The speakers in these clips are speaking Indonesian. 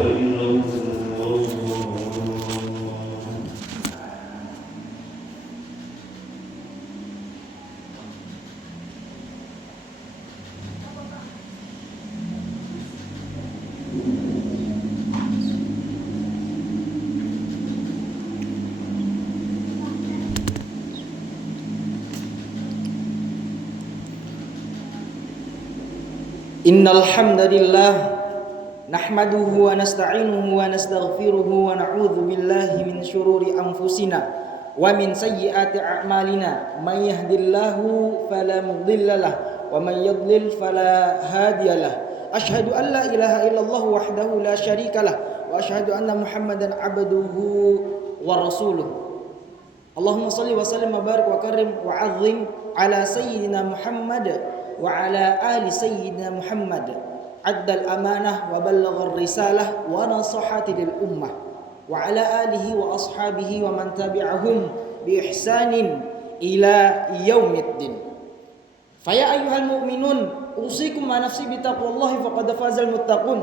إلا الله. Innal hamdalillah nahmaduhu wa nasta'inuhu wa nastaghfiruhu wa na'udzu billahi min syururi anfusina wa min sayyiati a'malina may yahdihillahu fala mudhillalah wa may yudlil fala hadiyalah. Asyhadu an la ilaha illallah wahdahu la syarikalah wa asyhadu anna Muhammadan abduhu wa rasuluh. Allahumma shalli wa sallim wa barik wa karim wa 'azzim ala sayyidina Muhammad wa ala ali sayyidina Muhammad addal amanah wa ballaghar risalah wa nasahati lil ummah wa ala alihi wa ashabihi wa man tabi'ahum bi ihsanin ila yaumiddin. Faya ayyuhal mu'minun usikum ma nafsi bi taqwallahi faqad fazal muttaqun.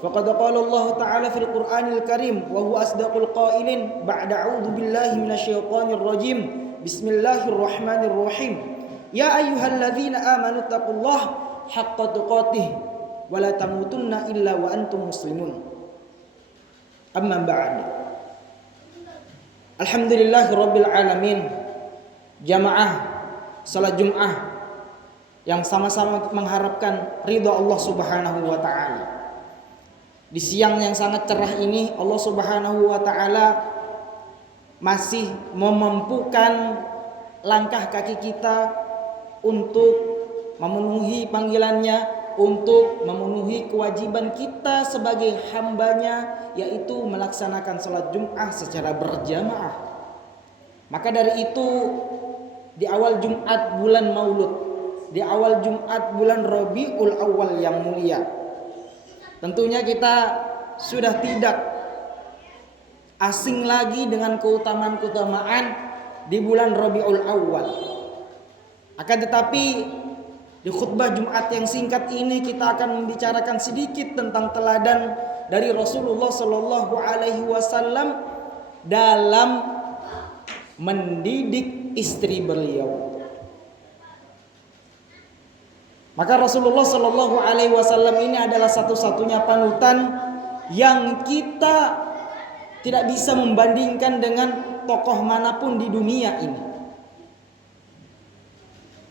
Faqad qala Allah ta'ala fil Qur'anil Karim wa huwa asdaqul qailin ba'da a'udzu billahi minasyaitonir rajim. Bismillahirrahmanirrahim. Ya ayyuhalladzina amanu taqullaha haqqa tuqatih wa la tamutunna illa wa antum muslimun. Amma ba'd. Alhamdulillahirabbil alamin. Jamaah salat Jumat yang sama-sama mengharapkan ridha Allah Subhanahu wa taala. Di siang yang sangat cerah ini Allah Subhanahu wa taala masih memampukan langkah kaki kita untuk memenuhi panggilannya, untuk memenuhi kewajiban kita sebagai hambanya, yaitu melaksanakan salat Jumat secara berjamaah. Maka dari itu di awal Jumat bulan Maulud, di awal Jumat bulan Rabiul Awal yang mulia, tentunya kita sudah tidak asing lagi dengan keutamaan-keutamaan di bulan Rabiul Awal. Akan tetapi di khutbah Jumat yang singkat ini kita akan membicarakan sedikit tentang teladan dari Rasulullah Shallallahu Alaihi Wasallam dalam mendidik istri beliau. Maka Rasulullah Shallallahu Alaihi Wasallam ini adalah satu-satunya panutan yang kita tidak bisa membandingkan dengan tokoh manapun di dunia ini.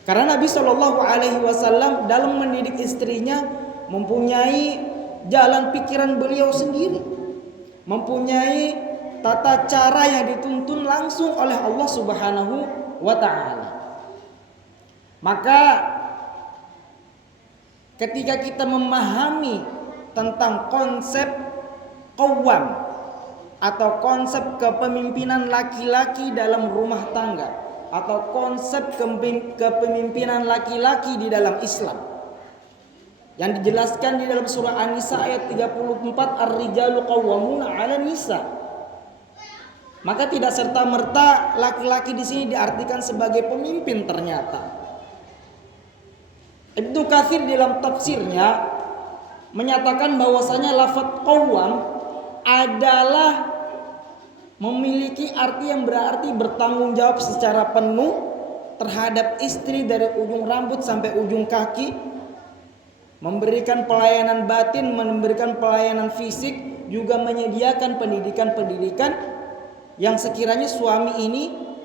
Karena Nabi Shallallahu Alaihi Wasallam dalam mendidik istrinya mempunyai jalan pikiran beliau sendiri, mempunyai tata cara yang dituntun langsung oleh Allah Subhanahu wa taala. Maka ketika kita memahami tentang konsep qawwam atau konsep kepemimpinan laki-laki dalam rumah tangga atau konsep kepemimpinan laki-laki di dalam Islam yang dijelaskan di dalam surah An-Nisa ayat 34, ar-rijalu qawwamuna 'alan nisa. Maka tidak serta-merta laki-laki di sini diartikan sebagai pemimpin ternyata. Ibnu Katsir dalam tafsirnya menyatakan bahwasanya lafaz qawwam adalah memiliki arti yang berarti bertanggung jawab secara penuh terhadap istri dari ujung rambut sampai ujung kaki, memberikan pelayanan batin, memberikan pelayanan fisik, juga menyediakan pendidikan-pendidikan yang sekiranya suami ini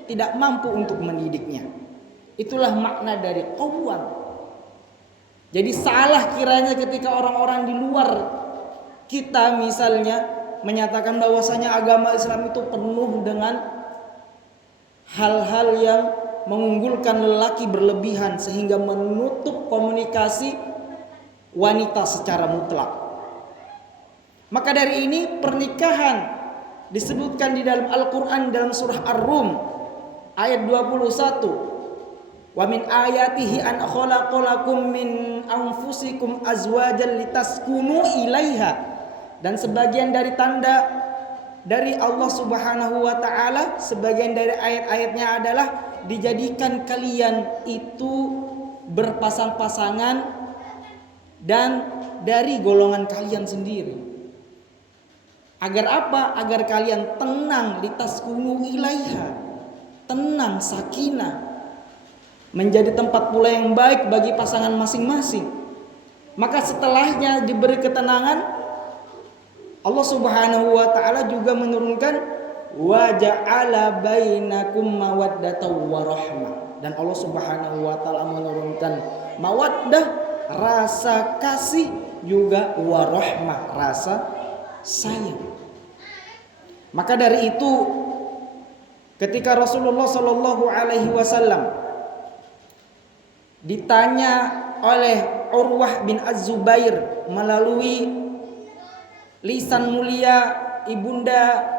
tidak mampu untuk mendidiknya. Itulah makna dari qawwam. Jadi salah kiranya ketika orang-orang di luar kita misalnya menyatakan bahwasanya agama Islam itu penuh dengan hal-hal yang mengunggulkan lelaki berlebihan sehingga menutup komunikasi wanita secara mutlak. Maka dari ini pernikahan disebutkan di dalam Al-Qur'an dalam surah Ar-Rum ayat 21. Wa min ayatihi an khalaqalakum min anfusikum azwajan litaskunu ilaiha. Dan sebagian dari tanda dari Allah Subhanahu wa taala, sebagian dari ayat-ayatnya adalah dijadikan kalian itu berpasang-pasangan dan dari golongan kalian sendiri. Agar apa? Agar kalian tenang, litaskunu ilaiha. Tenang, sakinah. Menjadi tempat pula yang baik bagi pasangan masing-masing. Maka setelahnya diberi ketenangan, Allah Subhanahu wa taala juga menurunkan wa ja'ala bainakum mawaddatan wa rahmah. Dan Allah Subhanahu wa taala menurunkan mawaddah, rasa kasih, juga wa rahmah, rasa sayang. Maka dari itu ketika Rasulullah Shallallahu alaihi wasallam ditanya oleh Urwah bin Az-Zubair melalui lisan mulia ibunda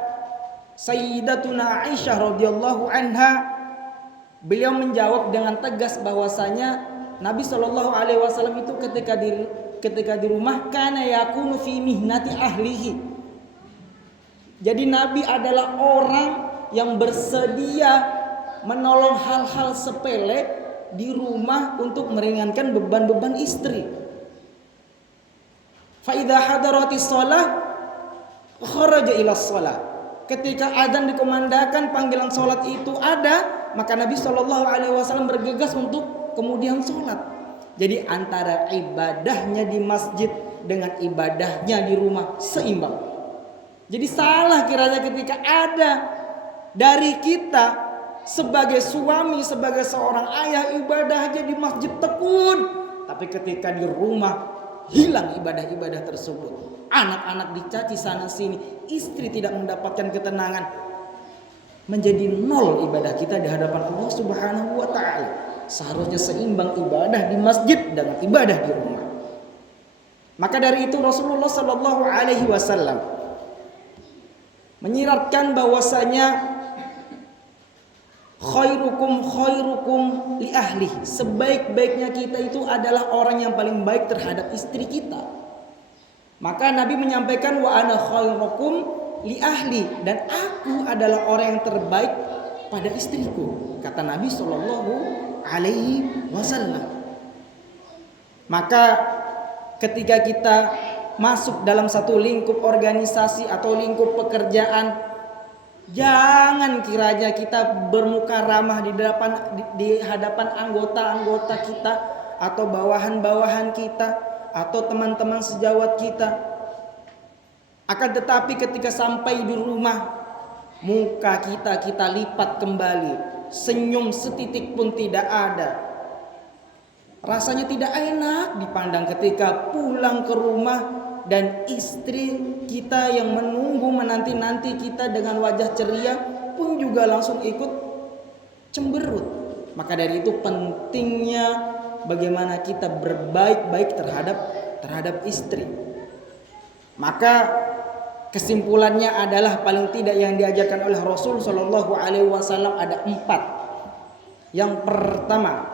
Sayyidatuna Aisyah radhiyallahu anha, beliau menjawab dengan tegas bahwasanya Nabi Shallallahu alaihi wasallam itu ketika di rumah kana yakunu fi mihnati ahlihi. Jadi Nabi adalah orang yang bersedia menolong hal-hal sepele di rumah untuk meringankan beban-beban istri. Fa idza hadaratis shalah kharaja ila shalah. Ketika adzan dikumandangkan, panggilan salat itu ada, maka Nabi Shallallahu alaihi wasallam bergegas untuk kemudian salat. Jadi antara ibadahnya di masjid dengan ibadahnya di rumah seimbang. Jadi salah kiranya ketika ada dari kita sebagai suami, sebagai seorang ayah, ibadahnya di masjid tekun, tapi ketika di rumah hilang ibadah-ibadah tersebut. Anak-anak dicaci sana sini, istri tidak mendapatkan ketenangan, menjadi nol ibadah kita di hadapan Allah Subhanahu wa taala. Seharusnya seimbang ibadah di masjid dengan ibadah di rumah. Maka dari itu Rasulullah sallallahu alaihi wasallam menyiratkan bahwasanya khairukum li ahli. Sebaik-baiknya kita itu adalah orang yang paling baik terhadap istri kita. Maka Nabi menyampaikan wa ana khairukum li ahli, dan aku adalah orang yang terbaik pada istriku, kata Nabi sallallahu alaihi wasallam. Maka ketika kita masuk dalam satu lingkup organisasi atau lingkup pekerjaan, jangan kiranya kita bermuka ramah di hadapan anggota-anggota kita atau bawahan-bawahan kita atau teman-teman sejawat kita. Akan tetapi ketika sampai di rumah, muka kita lipat kembali, senyum setitik pun tidak ada. Rasanya tidak enak dipandang ketika pulang ke rumah dan istri kita yang menunggu menanti-nanti kita dengan wajah ceria pun juga langsung ikut cemberut. Maka dari itu pentingnya bagaimana kita berbaik-baik terhadap istri. Maka kesimpulannya adalah paling tidak yang diajarkan oleh Rasul Shallallahu Alaihi Wasallam ada 4. Yang pertama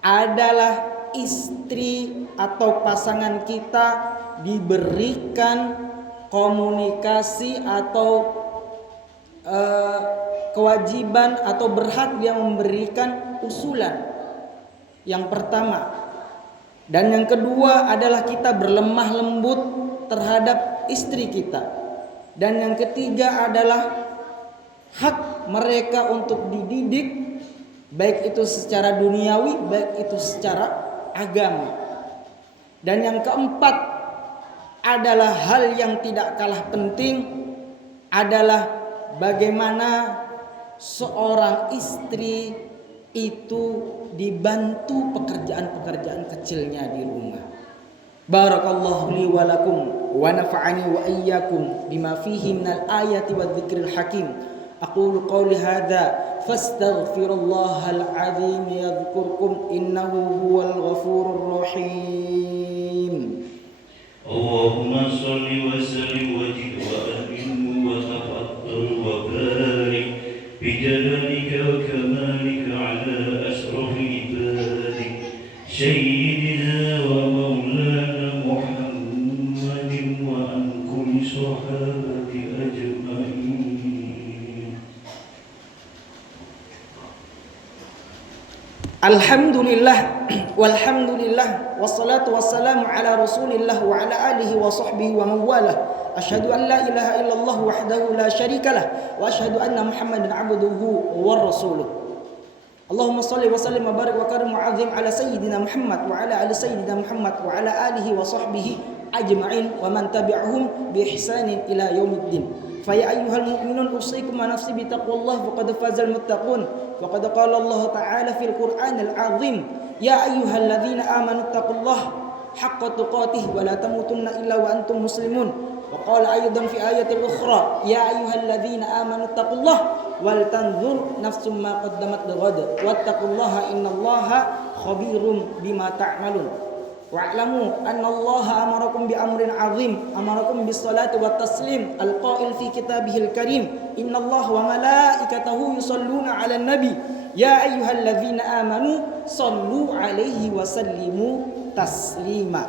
adalah istri atau pasangan kita diberikan komunikasi atau kewajiban atau berhak dia memberikan usulan. Yang pertama. Dan yang kedua adalah kita berlemah lembut terhadap istri kita. Dan yang ketiga adalah hak mereka untuk dididik, baik itu secara duniawi, baik itu secara agama. Dan yang keempat adalah hal yang tidak kalah penting, adalah bagaimana seorang istri itu dibantu pekerjaan-pekerjaan kecilnya di rumah. Barakallahu li wa lakum wa nafa'ani wa iyyakum bima fihi minal ayati wadh-dhikril hakim. Aqulu qawli hadza fastaghfirullahal azim yadhkurkum innahu huwal ghafurur rahim. Allahumma shalli wa sallim wa zid wa ahlim wa tafaddal wa barik bi jalalika wa kamalika ala asrafil ibadik sayyidina wa maulana Muhammadin wa an kulli sahabati ajma'in. Alhamdulillah walhamdulillah wassalatu wassalamu ala Rasulillah wa ala alihi wa sahbihi wa man walah. Asyhadu an la ilaha illallah wahdahu la syarikalah wa asyhadu anna Muhammadan abduhu wa rasuluh. Allahumma shalli wa sallim wa barik wa karim wa azim ala sayyidina Muhammad wa ala ali sayyidina Muhammad wa ala alihi wa sahbihi ajma'in wa man tabi'ahum bi ihsanin ila yaumiddin. Faya ayyuhal mu'minun usikum wa nafsi bi taqwallah faqad fazal muttaqun. Faqad qala Allah ta'ala fil Qur'anil 'azim, ya ayyuhalladzina amanu taqullaha haqqa tuqatih wa la tamutunna illa wa antum muslimun. Wa qala aydan fi ayatil ukhra, ya ayyuhalladzina amanu taqullaha wal tanzur nafsum ma qaddamat lighad wattaqullaha innallaha khabirum bima ta'malun. Wa'lamu anna Allah amarakum bi amrin 'azim, amarakum bis salati wat taslim, al-qa'il fi kitabihil karim, innallaha wa malaikatahu yusholluna 'alan nabi, ya ayyuhalladzina amanu shallu 'alaihi wa sallimu taslima.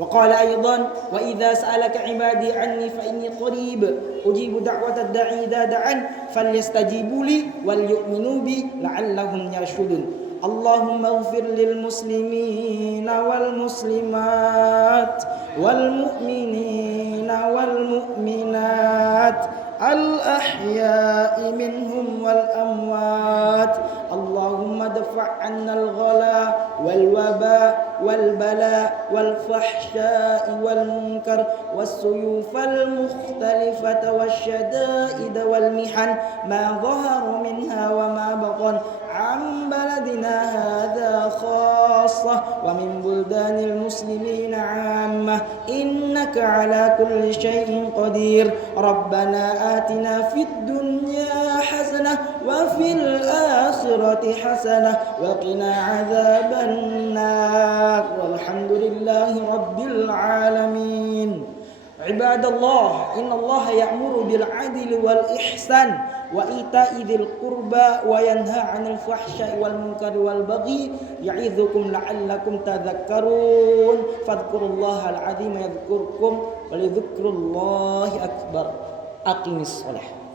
Wa qala aydan, wa idza sa'alaka 'ibadi 'anni fa inni qarib ujibu da'watad da'i idza da'an falyastajibu li wal yu'minu bi la'allahum yarshudun. Allahumma ighfir lil muslimina wal muslimat wal mu'minina wal mu'minat al ahya'i minhum wal amwat. Allahumma dafa' 'anna al ghala wal waba wal bala wal fahsya'i wal munkar was suyufal mukhtalifata wasyada'id wal mihan ma dhahara minha wa ma batan عن بلدنا هذا خاصة ومن بلدان المسلمين عامة إنك على كل شيء قدير. ربنا آتنا في الدنيا حسنة وفي الآخرة حسنة وقنا عذاب النار والحمد لله رب العالمين. عباد الله إن الله يأمر بالعدل والإحسان وإيتاء ذي القربى وينهى عن الفحشاء والمنكر والبغي يعظكم لعلكم تذكرون فاذكروا الله العظيم يذكركم ولذكر الله أكبر. أقم الصلاة.